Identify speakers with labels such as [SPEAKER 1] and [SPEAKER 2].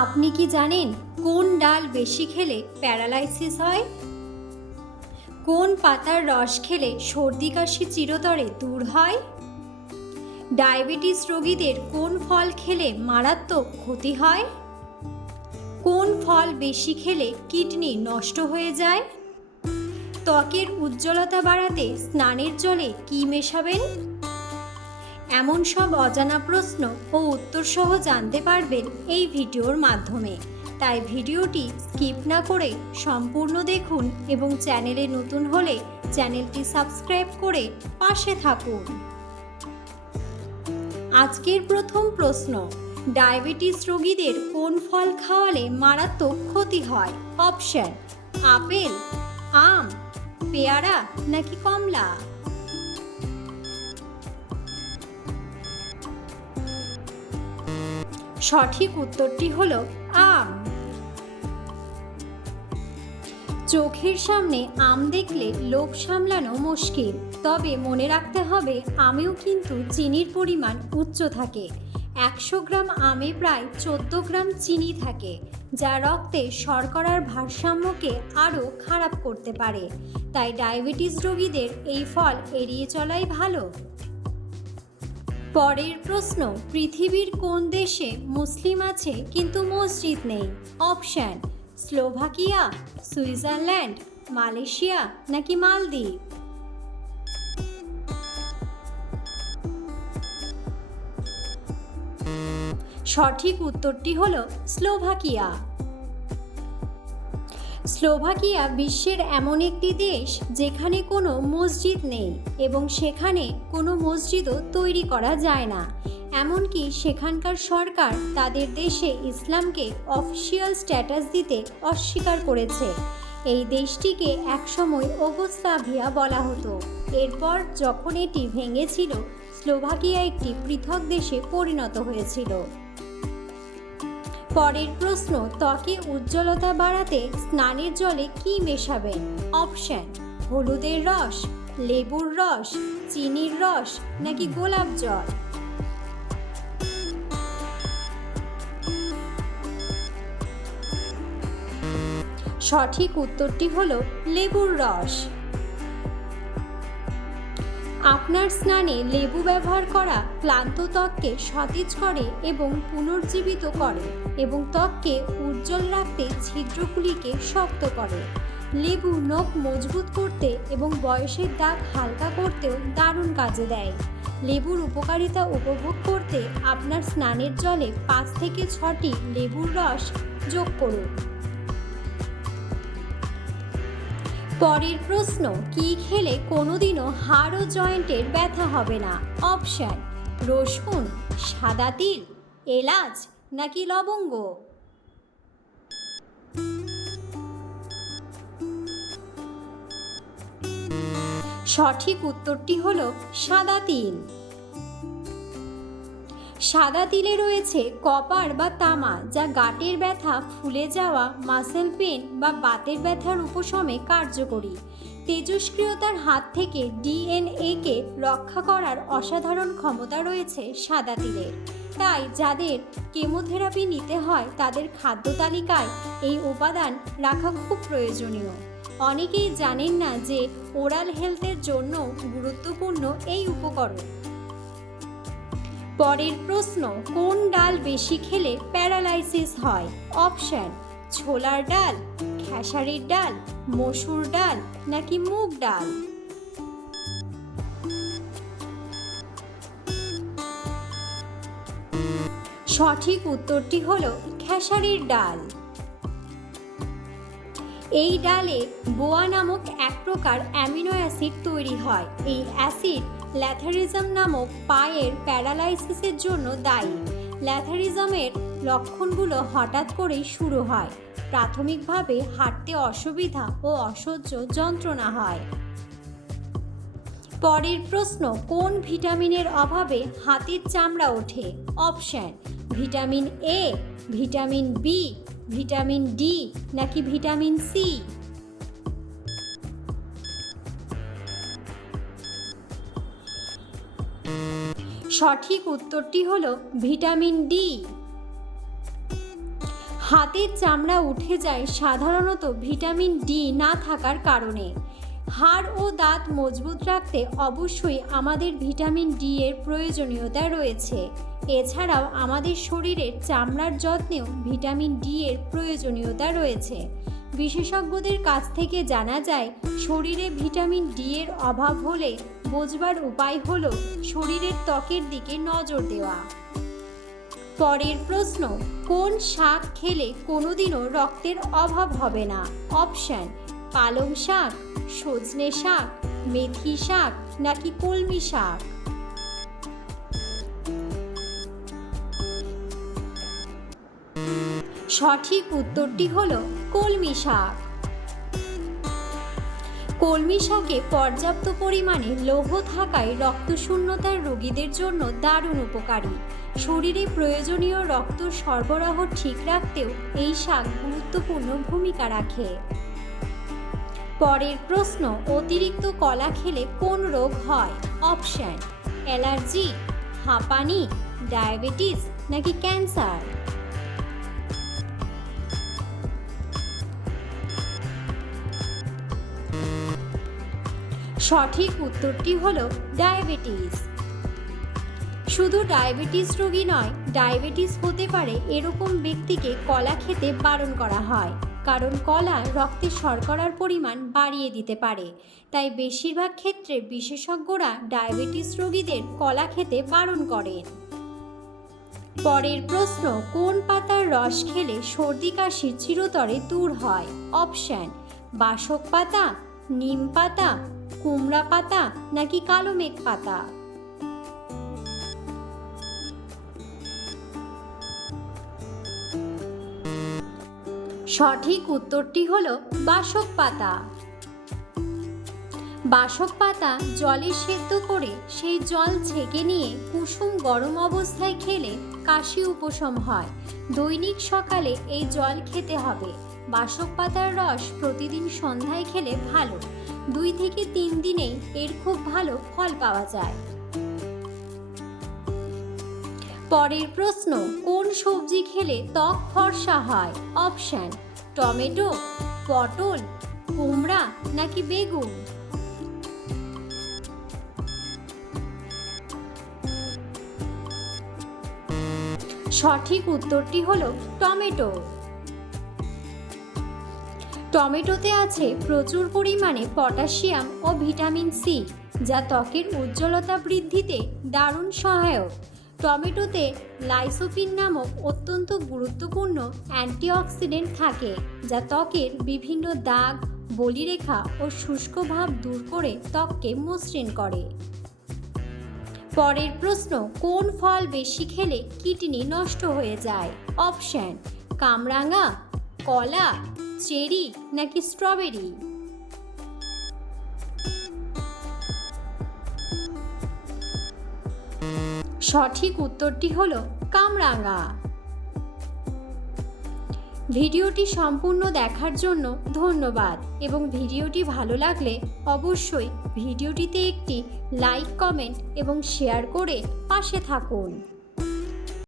[SPEAKER 1] আপনি কি জানেন কোন ডাল বেশি খেলে প্যারালাইসিস হয়? কোন পাতার রস খেলে সর্দি কাশি চিরতরে দূর হয়? ডায়াবেটিস রোগীদের কোন ফল খেলে মারাত্মক ক্ষতি হয়? কোন ফল বেশি খেলে কিডনি নষ্ট হয়ে যায়? ত্বকের উজ্জ্বলতা বাড়াতে স্নানের জলে কি মেশাবেন? এমন সব অজানা প্রশ্ন ও উত্তর সহ জানতে পারবেন এই ভিডিওর মাধ্যমে। তাই ভিডিওটি স্কিপ না করে সম্পূর্ণ দেখুন এবং চ্যানেলে নতুন হলে চ্যানেলটি সাবস্ক্রাইব করে পাশে থাকুন। আজকের প্রথম প্রশ্ন, ডায়াবেটিস রোগীদের কোন ফল খাওয়ালে মারাত্মক ক্ষতি হয়? অপশন, আপেল, আম, পেয়ারা নাকি কমলা? সঠিক উত্তরটি হল আম। চোখের সামনে আম দেখলে লোভ সামলানো মুশকিল, তবে মনে রাখতে হবে আমেও কিন্তু চিনির পরিমাণ উচ্চ থাকে। একশো গ্রাম আমে প্রায় চোদ্দ গ্রাম চিনি থাকে, যা রক্তে শর্করার ভারসাম্যকে আরও খারাপ করতে পারে। তাই ডায়াবেটিস রোগীদের এই ফল এড়িয়ে চলাই ভালো। পরের প্রশ্ন, পৃথিবীর কোন দেশে মুসলিম আছে কিন্তু মসজিদ নেই? অপশন, স্লোভাকিয়া, সুইজারল্যান্ড, মালয়েশিয়া নাকি মালদ্বীপ? সঠিক উত্তরটি হল স্লোভাকিয়া। স্লোভাকিয়া বিশ্বের এমন একটি দেশ যেখানে কোনো মসজিদ নেই এবং সেখানে কোনো মসজিদও তৈরি করা যায় না। এমনকি সেখানকার সরকার তাদের দেশে ইসলামকে অফিসিয়াল স্ট্যাটাস দিতে অস্বীকার করেছে। এই দেশটিকে একসময় ওগোস্তাভিয়া বলা হতো। এরপর যখন এটি ভেঙেছিল, স্লোভাকিয়া একটি পৃথক দেশে পরিণত হয়েছিল। পরের প্রশ্ন, ত্বকে উজ্জ্বলতা বাড়াতে স্নানের জলে কি মেশাবেন অপশন, হলুদের রস, লেবুর রস, চিনির রস নাকি গোলাপ জল? সঠিক উত্তরটি হলো লেবুর রস। আপনার স্নানে লেবু ব্যবহার করা ক্লান্ত ত্বককে সতেজ করে এবং পুনর্জীবিত করে এবং ত্বককে উজ্জ্বল রাখতে ছিদ্রগুলিকে শক্ত করে। লেবু নখ মজবুত করতে এবং বয়সের দাগ হালকা করতেও দারুণ কাজে দেয়। লেবুর উপকারিতা উপভোগ করতে আপনার স্নানের জলে পাঁচ থেকে ছটি লেবুর রস যোগ করুন। পরের প্রশ্ন, কি খেলে কোনোদিনও হাড় ও জয়েন্টের ব্যথা হবে না? অপশান, রসুন, সাদা তিল, এলাচ নাকি লবঙ্গ? সঠিক উত্তরটি হলো সাদা তিল। সাদা তিলে রয়েছে কপার বা তামা, যা গাঁটের ব্যথা, ফুলে যাওয়া মাসেল পেন বা বাতের ব্যথার উপশমে কার্যকরী। তেজস্ক্রিয়তার হাত থেকে ডিএনএকে রক্ষা করার অসাধারণ ক্ষমতা রয়েছে সাদা তিলের তাই যাদের কেমোথেরাপি নিতে হয়, তাদের খাদ্য তালিকায় এই উপাদান রাখা খুব প্রয়োজনীয়। অনেকেই জানেন না যে ওরাল হেলথের জন্য গুরুত্বপূর্ণ এই উপকরণ। পরের প্রশ্ন, কোন ডাল বেশি খেলে প্যারালাইসিস হয়? অপশন, ছোলার ডাল, খেসারির ডাল, মসুর ডাল নাকি মুগ ডাল? সঠিক উত্তরটি হল খেসারির ডাল। এই ডালে বোয়া নামক এক প্রকার অ্যামিনো অ্যাসিড তৈরি হয়। এই অ্যাসিড ল্যাথারিজম নামক পায়ের প্যারালাইসিসের জন্য দায়ী। ল্যাথারিজমের লক্ষণগুলো হঠাৎ করেই শুরু হয়। প্রাথমিকভাবে হাঁটতে অসুবিধা ও অসহ্য যন্ত্রণা হয়। পরের প্রশ্ন, কোন ভিটামিনের অভাবে হাতের চামড়া ওঠে? Option, vitamin A, vitamin B, vitamin D নাকি ভিটামিন সি? সঠিক উত্তরটি হল ভিটামিন ডি। হাতের চামড়া উঠে যায় সাধারণত ভিটামিন ডি না থাকার কারণে। হাড় ও দাঁত মজবুত রাখতে অবশ্যই আমাদের ভিটামিন ডি এর প্রয়োজনীয়তা রয়েছে। এছাড়াও আমাদের শরীরের চামড়ার যত্নেও ভিটামিন ডি এর প্রয়োজনীয়তা রয়েছে। বিশেষজ্ঞদের কাছ থেকে জানা যায়, শরীরে ভিটামিন ডি এর অভাব হলে বোঝবার উপায় হলো শরীরের ত্বকের দিকে নজর দেওয়া। পরের প্রশ্ন, কোন শাক খেলে কোনোদিনও রক্তের অভাব হবে না? অপশান, পালং শাক, সজনে শাক, মেথি শাক নাকি কলমি শাক? সঠিক উত্তরটি হল কলমি শাক। কলমি শাকে পর্যাপ্ত পরিমাণে লৌহ থাকায় রক্তশূন্যতার রোগীদের জন্য দারুণ উপকারী। শরীরে প্রয়োজনীয় রক্ত সরবরাহ ঠিক রাখতেও এই শাক গুরুত্বপূর্ণ ভূমিকা রাখে। পরের প্রশ্ন, অতিরিক্ত কলা খেলে কোন রোগ হয়? অপশন, অ্যালার্জি, হাঁপানি, ডায়াবেটিস নাকি ক্যান্সার? সঠিক উত্তরটি হল ডায়াবেটিস। শুধু ডায়াবেটিস রোগী নয়, ডায়াবেটিস হতে পারে এরকম ব্যক্তিকে কলা খেতে বারণ করা হয়, কারণ কলা রক্তে শর্করার পরিমাণ বাড়িয়ে দিতে পারে। তাই বেশিরভাগ ক্ষেত্রে বিশেষজ্ঞরা ডায়াবেটিস রোগীদের কলা খেতে বারণ করেন। পরের প্রশ্ন, কোন পাতার রস খেলে সর্দি কাশি চিরতরে দূর হয়? অপশান, বাসক পাতা, নিম পাতা কুমড়া পাতা নাকি কালো মেঘ পাতা? সঠিক উত্তরটি হল বাসক পাতা। বাসক পাতা জলে সেদ্ধ করে সেই জল ছেঁকে নিয়ে কুসুম গরম অবস্থায় খেলে কাশি উপশম হয়। দৈনিক সকালে এই জল খেতে হবে। বাসক পাতার রস প্রতিদিন সন্ধ্যায় খেলে ভালো। দুই থেকে তিন দিনেই এর খুব ভালো ফল পাওয়া যায়। পরের প্রশ্ন, কোন সবজি খেলে ত্বক ফর্সা হয়? অপশন, টমেটো, পটল, কুমড়া নাকি বেগুন? সঠিক উত্তরটি হলো টমেটো। টমেটোতে আছে প্রচুর পরিমাণে পটাশিয়াম ও ভিটামিন সি যা ত্বকের উজ্জ্বলতা বৃদ্ধিতে দারুণ সহায়ক। টমেটোতে লাইসোপিন নামক অত্যন্ত গুরুত্বপূর্ণ অ্যান্টিঅক্সিডেন্ট থাকে, যা ত্বকের বিভিন্ন দাগ, বলিরেখা ও শুষ্ক ভাব দূর করে ত্বককে মসৃণ করে। পরের প্রশ্ন, কোন ফল বেশি খেলে কিডনি নষ্ট হয়ে যায়? অপশন, কামরাঙা, কলা চেরি নাকি স্ট্রবেরি? সঠিক উত্তরটি হলো কামরাঙা ভিডিওটি সম্পূর্ণ দেখার জন্য ধন্যবাদ এবং ভিডিওটি ভালো লাগলে অবশ্যই ভিডিওটিতে একটি লাইক, কমেন্ট এবং শেয়ার করে পাশে থাকুন।